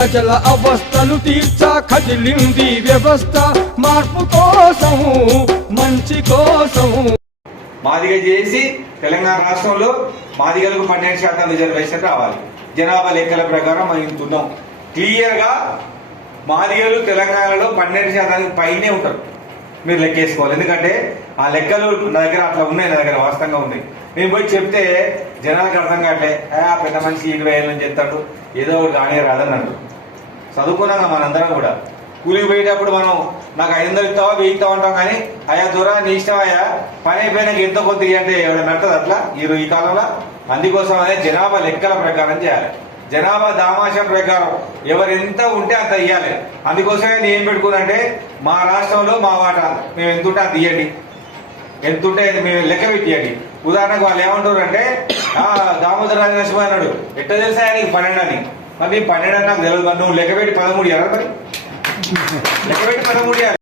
ప్రజల అవస్థలు తీర్చా కదిలింది వ్యవస్థ. మార్పు కోసం మంచి కోసం మాదిగ చేసి తెలంగాణ రాష్ట్రంలో మాదిగలకు పన్నెండు శాతం రిజర్వేషన్ రావాలి. జనాభా లెక్కల ప్రకారం మనం ఇంత క్లియర్గా క్లియర్గా మాదిగలు తెలంగాణలో పన్నెండు శాతానికి పైనే ఉంటారు. మీరు లెక్కేసుకోవాలి. ఎందుకంటే ఆ లెక్కలు నా దగ్గర అట్లా ఉన్నాయి నా దగ్గర వాస్తవంగా ఉన్నాయి. నేను పోయి చెప్తే జనాలకు అర్థం కావట్లే. ఆ పెద్ద మనిషి ఇరవై వేయాలని చెప్తాడు ఏదో ఒకటి కానీ రాదని అంటారు చదువుకున్నాం మనందరం కూడా. కూలికి పోయేటప్పుడు మనం నాకు ఐదు వందలు ఇస్తావా వెయ్యి ఇస్తావా అంటాం కానీ అయ్యా దూరా నీ ఇష్టం అయ్యా. పని అయిపోయినాక ఎంత కొంత అంటే ఎవరైనా నడుతుంది అట్లా? ఈ ఈ కాలంలో అందుకోసం అనే జనాభా లెక్కల ప్రకారం చేయాలి. జనాభా దామాషం ప్రకారం ఎవరెంత ఉంటే అంత ఇయ్యాలి. అందుకోసమే నేను ఏం పెట్టుకున్నంటే మా రాష్ట్రంలో మా వాటా మేము ఎంత ఉంటే అంత ఇయ్యండి. ఎంత ఉంటే అది మేము లెక్క పెట్టియండి ఉదాహరణకు వాళ్ళు ఏమంటారు అంటే ఆ దామోదర రాజ నరసింహ అన్నాడు ఎట్ట తెలుసా ఆయనకి పన్నెండు అని మరి పన్నెండు అని నాకు తెలియదు నువ్వు లెక్క పెట్టి పదమూడు ఇవ్వాలి మరి? లెక్క పెట్టి పదమూడు ఇవ్వాలి